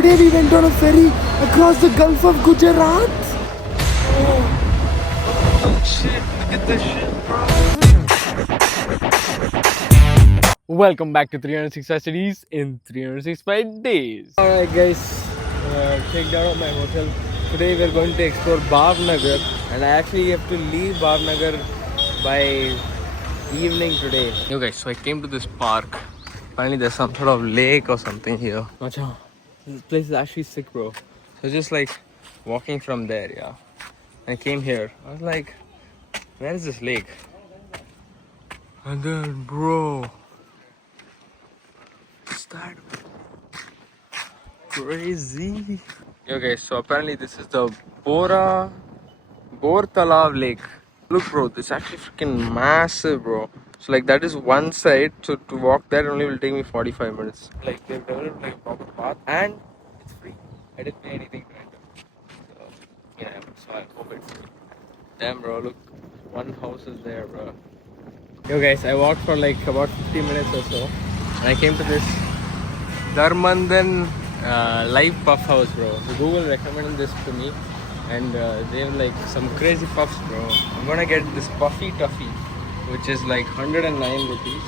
today we went on a ferry across the Gulf of Gujarat. Oh shit, look at this shit, bro. Welcome back to 365 Cities in 365 Days. Alright guys, checked out of my hotel. Today we're going to explore Bhavnagar, and I actually have to leave Bhavnagar by evening today. Yo guys, so I came to this park. Finally there's some sort of lake or something here. Macha, this place is actually sick, bro. So just like walking from there, yeah. I came here. I was like, where is this lake? And then, bro, what's that? Crazy. Yo guys, so apparently this is the Bor Talav Lake. Look, bro, this is actually freaking massive, bro. So like that is one side. So to walk there only will take me 45 minutes. Like they've developed like a proper path and it's free. I didn't pay anything to enter. So yeah, so I hope it's free. Damn, bro, look, one house is there, bro. Yo guys, I walked for like about 50 minutes or so, and I came to this Dharmandan live puff house, bro. So Google recommended this to me, and they have like some crazy puffs, bro. I'm gonna get this Puffy Tuffy, which is like 109 rupees.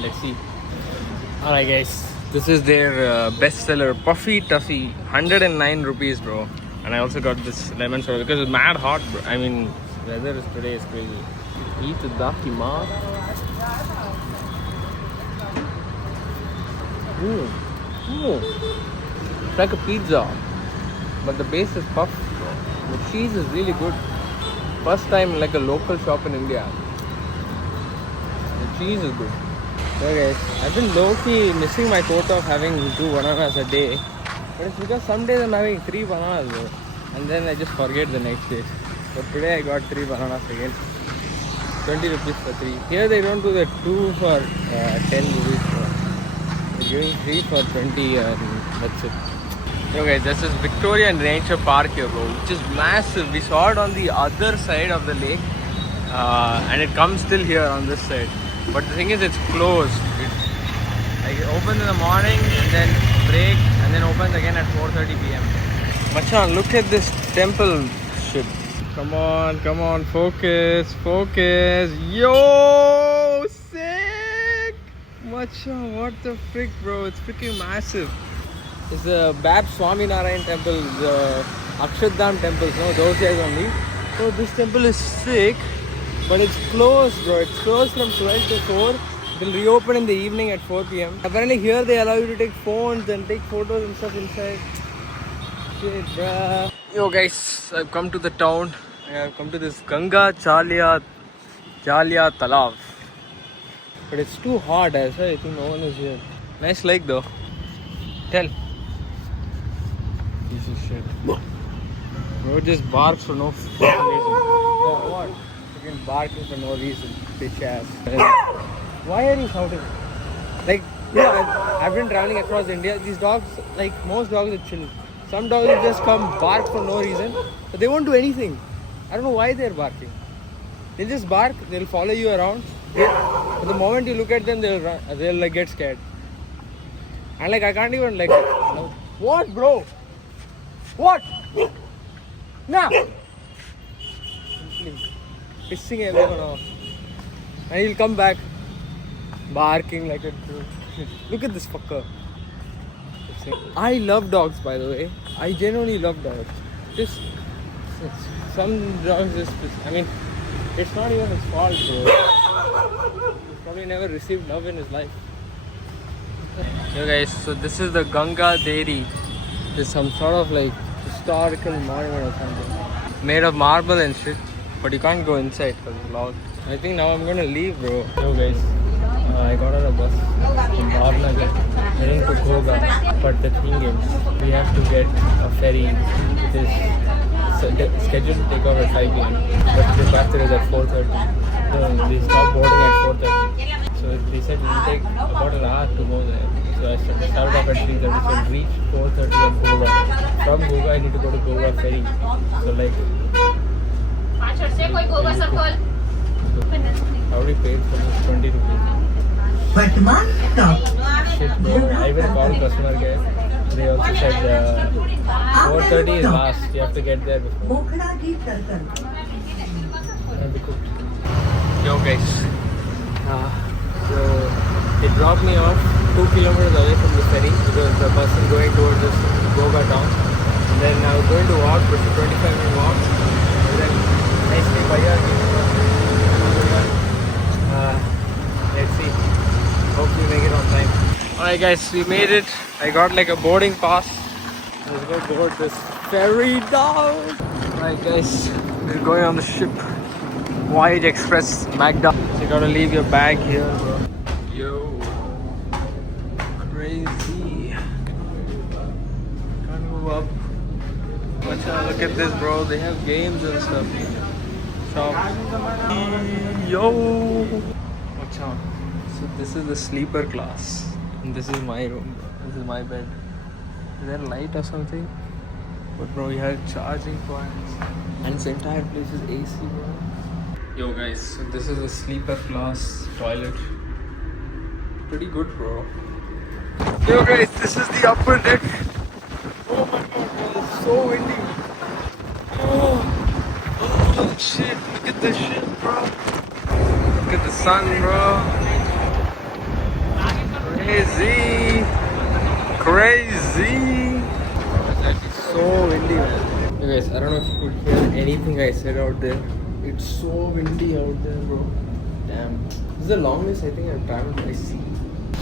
Let's see. Alright guys, this is their bestseller Puffy Tuffy, 109 rupees, bro. And I also got this lemon soda because it's mad hot, bro. I mean, weather today is crazy. Eat the hima. It's like a pizza, but the base is puffed, bro. The cheese is really good. First time like a local shop in India. The cheese is good. So guys, I've been low-key missing my quota of having 2 bananas a day. But it's because some days I'm having 3 bananas, bro. And then I just forget the next day. But today I got 3 bananas again. 20 rupees for 3. Here they don't do the 2 for 10 rupees. Bro. They're giving 3 for 20 and that's it. Yo guys, this is Victoria Nature Park here, bro, which is massive. We saw it on the other side of the lake. And it comes still here on this side. But the thing is, it's closed. It opens in the morning and then break and then opens again at 4:30 p.m. Machan, look at this temple shit. Come on, focus. Yo, sick! Machan, what the frick, bro? It's freaking massive. It's the Bab Swaminarayan temple, the Akshardham temples, no, those guys only. So this temple is sick, but it's closed, bro. It's closed from 12 to 4. They'll reopen in the evening at 4 p.m. Apparently here they allow you to take phones and take photos and stuff inside. Shit, bruh. Yo guys, I've come to the town. I've come to this Ganga Chalya Talav. But it's too hot, I think no one is here. Nice lake though. Tell. Piece of shit. Bro just barks for no fucking reason. What? Fucking barking for no reason. Bitch ass. Why are you shouting? Like, you know, I've been traveling across India. These dogs, like most dogs are chill. Some dogs will just come bark for no reason, but they won't do anything. I don't know why they're barking. They'll just bark. They'll follow you around. But the moment you look at them, they'll like get scared. And like I can't even like. No. What, bro? What? Nah. Pissing everyone off. And he'll come back barking like a dude. Look at this fucker. I love dogs, by the way. I genuinely love dogs. Just some dogs just, I mean, it's not even his fault, bro. He's probably never received love in his life. Yo guys, so this is the Ganga Deri. There's some sort of like historical monument or something. Made of marble and shit. But you can't go inside because it's loud. I think now I'm gonna leave, bro. Yo guys, I got on a bus from Bhavnagar heading to Goga. But the thing is, we have to get a ferry. It is scheduled to take off at 5 p.m. But the factor is at 4:30. So we stop boarding at 4:30. So they said it will take about an hour to go there. So I started off at 3:30. So reach 4:30 at Goga. From Goga, I need to go to Goga ferry. So like. I already paid for this 20 rupees. Shit, bro. I even called customer care. they also said 4:30 is last. You have to get there before. And be cooked. Yo guys, so they dropped me off 2 kilometers away from the ferry because the bus is going towards this Goga town. And then I was going to walk, but it's a 25-minute walk. And then nicely Bhaiya came from let's see. Hope we make it on time. Alright guys, we made it. I got like a boarding pass. Let's go board this ferry down. Alright guys, we're going on the ship. Voyage Express Magda. So you gotta leave your bag here, bro. Yo, crazy. Can't go up. Look at this, bro. They have games and stuff. Shops. Yo. Watch out. So this is the sleeper class, and this is my room. This is my bed. Is there a light or something? But bro, we have charging points, and this entire place is AC, bro. Yo guys, so this is a sleeper class toilet. Pretty good, bro. Yo guys, this is the upper deck. Oh my god, bro, it's so windy. Oh shit, look at this shit, bro. Look at the sun, bro. Crazy. Crazy. It's actually so windy, man. You guys, I don't know if you could hear anything I said out there. It's so windy out there, bro. Damn. This is the longest I think I've traveled by sea.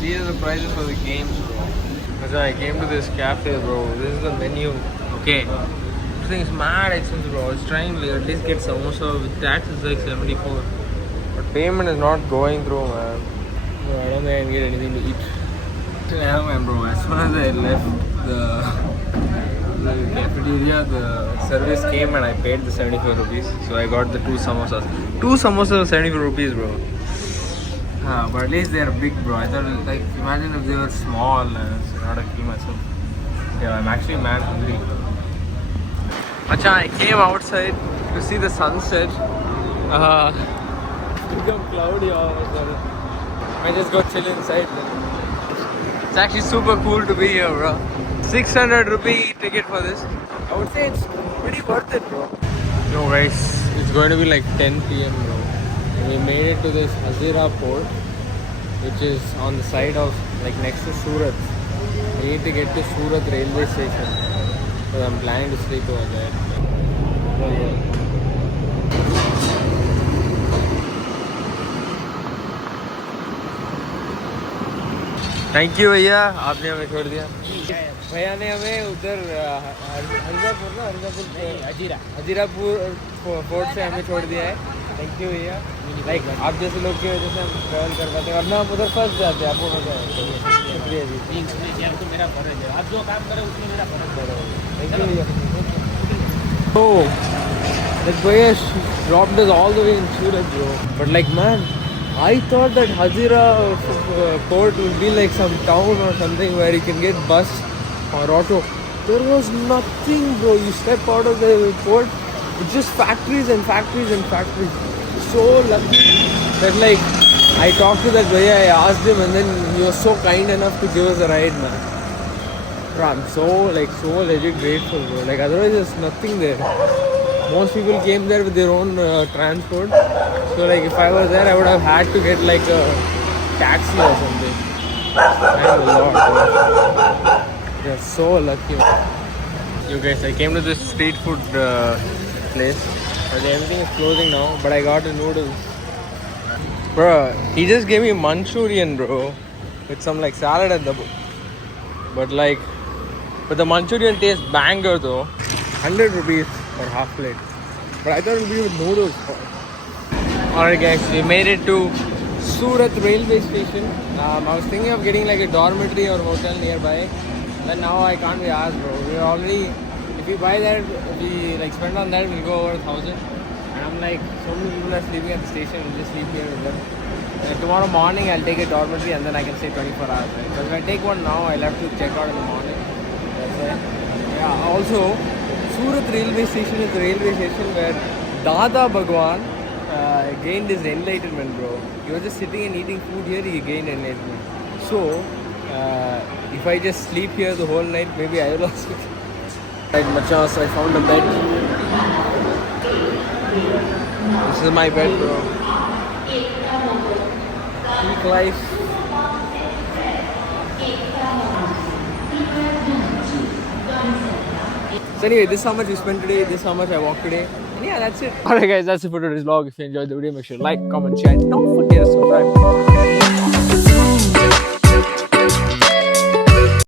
These are the prices for the games, bro. As I came to this cafe, bro. This is the menu. Okay. This thing is mad expensive, bro. I was trying to at least get samosa with tax is like 74. But payment is not going through, man. Bro, I don't think I can get anything to eat. Yeah, man, bro. As soon as I left the cafeteria, the service came and I paid the 75 rupees. So I got the 2 samosas. 2 samosas, 75 rupees, bro. But at least they're big, bro. I thought, like, imagine if they were small. So not a key myself. Yeah, I'm actually mad hungry. Acha, I came outside to see the sunset. It's become cloudy all of a sudden. I just go chill inside then. It's actually super cool to be here, bro. 600 rupee ticket for this. I would say it's pretty worth it, bro. Yo guys, it's going to be like 10 PM, bro. We made it to this Hazira port, which is on the side of, like, next to Surat. We need to get to Surat railway station. So I'm planning to sleep over there. Thank you भैया, आपने हमें छोड़ दिया. भैया ने हमें उधर हरिजापुर ना हजीरापुर फोर्ट से हमें छोड़ दिया है. थैंक यू भैया. लाइक आप जैसे लोग की वजह से हम ट्रैवल कर पाते हैं, वरना हम उधर फंस जाते हैं. आपको मजा है. शुक्रिया जी. तो मेरा फर्ज है, आप जो काम करें उसमें मेरा फर्ज है. थैंक यू भैया. तो like भैया dropped us all the way in Surat, bro. But like man, I thought that Hazira port would be like some town or something where you can get bus or auto. There was nothing, bro. You step out of the port, it's just factories and factories and factories. So lucky that like I talked to that guy, I asked him, and then he was so kind enough to give us a ride, man. Bro, I'm so legit grateful, bro. Like otherwise there's nothing there. Most people came there with their own transport. So like if I was there, I would have had to get like a taxi or something. Thank the Lord, bro. They're so lucky. You guys, I came to this street food place, but everything is closing now. But I got a noodles. Bro, he just gave me Manchurian, bro, with some like salad at the. But the Manchurian tastes banger though. 100 rupees for half plate. But I thought it would be with noodles. Alright guys, we made it to Surat railway station. I was thinking of getting like a dormitory or hotel nearby. But now I can't be asked, bro. We're already, if we buy that, if we like spend on that, we'll go over 1,000. And I'm like, so many people are sleeping at the station, we'll just sleep here with them. Tomorrow morning I'll take a dormitory and then I can stay 24 hours, right? But if I take one now, I'll have to check out in the morning. That's it. Yeah, also, Surat railway station is the railway station where Dada Bhagwan gained his enlightenment, bro. He was just sitting and eating food here, he gained enlightenment. So, If I just sleep here the whole night, maybe I will also. Right, Machas, I found a bed. This is my bed, bro. Peak life. So anyway, this is how much we spent today. This is how much I walked today. And yeah, that's it. Alright guys, that's it for today's vlog. If you enjoyed the video, make sure to like, comment, share. Don't forget to subscribe.